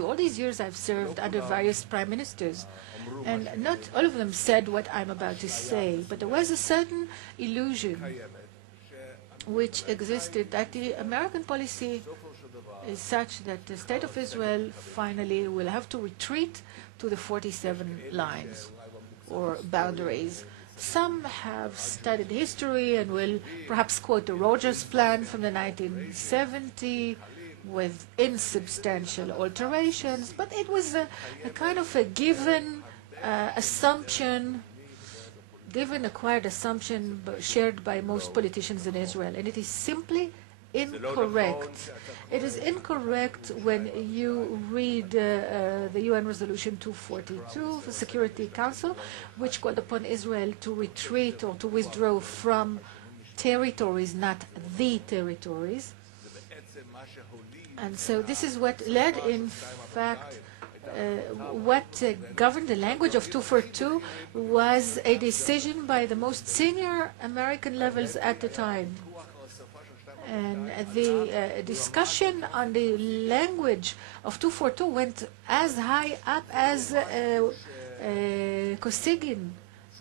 All these years I've served under various prime ministers, and not all of them said what I'm about to say, but there was a certain illusion which existed that the American policy is such that the State of Israel finally will have to retreat to the 47 lines or boundaries. Some have studied history and will perhaps quote the Rogers Plan from the 1970s with insubstantial alterations, but it was a kind of a given assumption, given acquired assumption shared by most politicians in Israel, and it is simply incorrect. It is incorrect when you read the UN Resolution 242, the Security Council, which called upon Israel to retreat or to withdraw from territories, not the territories. And so this is what led, in fact, what governed the language of 242 was a decision by the most senior American levels at the time. And the discussion on the language of 242 went as high up as Kosygin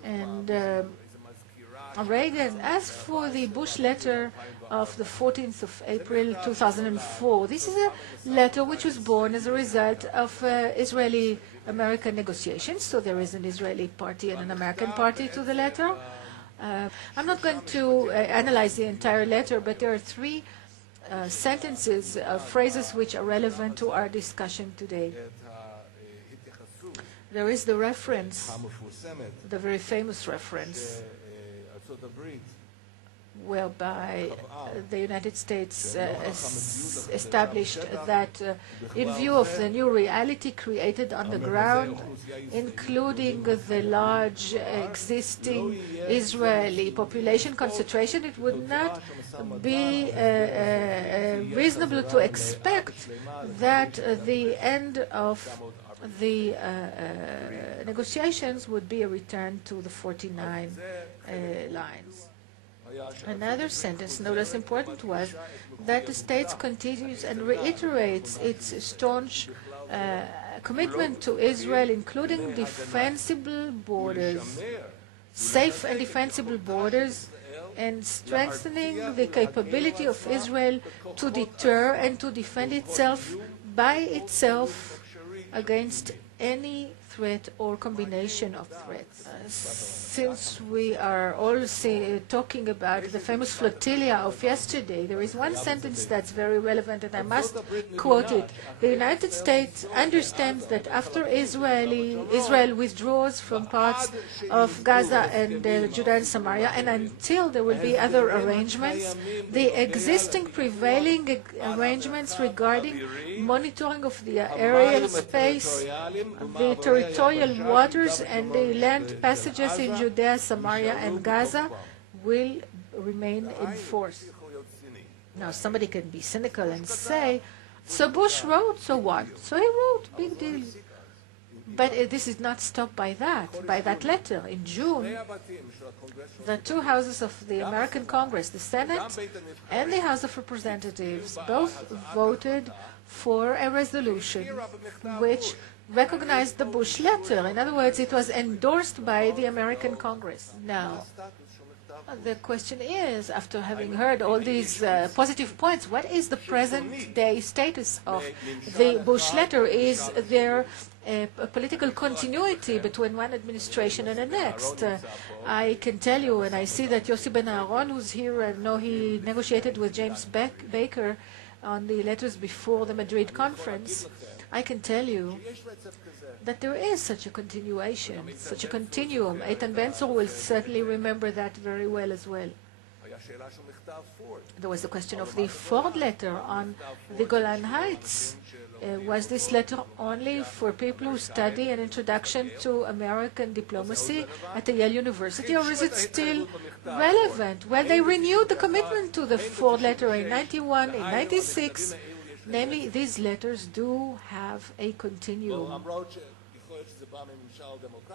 and Reagan. As for the Bush letter of the 14th of April 2004, this is a letter which was born as a result of Israeli-American negotiations. So there is an Israeli party and an American party to the letter. I'm not going to analyze the entire letter, but there are three sentences, phrases which are relevant to our discussion today. There is the reference, the very famous reference, whereby the United States established that in view of the new reality created on the ground, including the large existing Israeli population concentration, it would not be reasonable to expect that the end of the negotiations would be a return to the 49 lines. Another sentence, no less important, was that the States continues and reiterates its staunch commitment to Israel, including defensible borders, safe and defensible borders, and strengthening the capability of Israel to deter and to defend itself by itself against any threat or combination of threats. Since we are all talking about the famous flotilla of yesterday, there is one sentence that's very relevant, and I must quote it. The United States understands that after Israel withdraws from parts of Gaza and Judea and Samaria, and until there will be other arrangements, the existing prevailing arrangements regarding monitoring of the aerial space, the territorial waters, and the land passages in Judea, Samaria, and Gaza will remain in force. Now, somebody can be cynical and say, so Bush wrote, so what? So he wrote, big deal. But this is not stopped by that letter. In June, the two houses of the American Congress, the Senate and the House of Representatives, both voted for a resolution which recognized the Bush letter. In other words, it was endorsed by the American Congress. Now, the question is, after having heard all these positive points, what is the present-day status of the Bush letter? Is there a political continuity between one administration and the next? I can tell you, and I see that Yossi Ben Aaron, who's here, I know he negotiated with James Baker on the letters before the Madrid conference. I can tell you that there is such a continuation, such a continuum. Eitan Ben-Tzur will certainly remember that very well as well. There was the question of the Ford letter on the Golan Heights. Was this letter only for people who study an introduction to American diplomacy at the Yale University, or is it still relevant? Well, they renewed the commitment to the Ford letter in 91, in 96. Namely, these letters do have a continuum.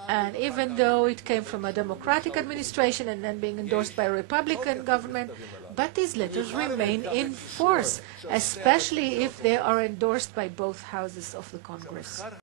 And even though it came from a Democratic administration and then being endorsed by a Republican government, but these letters remain in force, especially if they are endorsed by both houses of the Congress.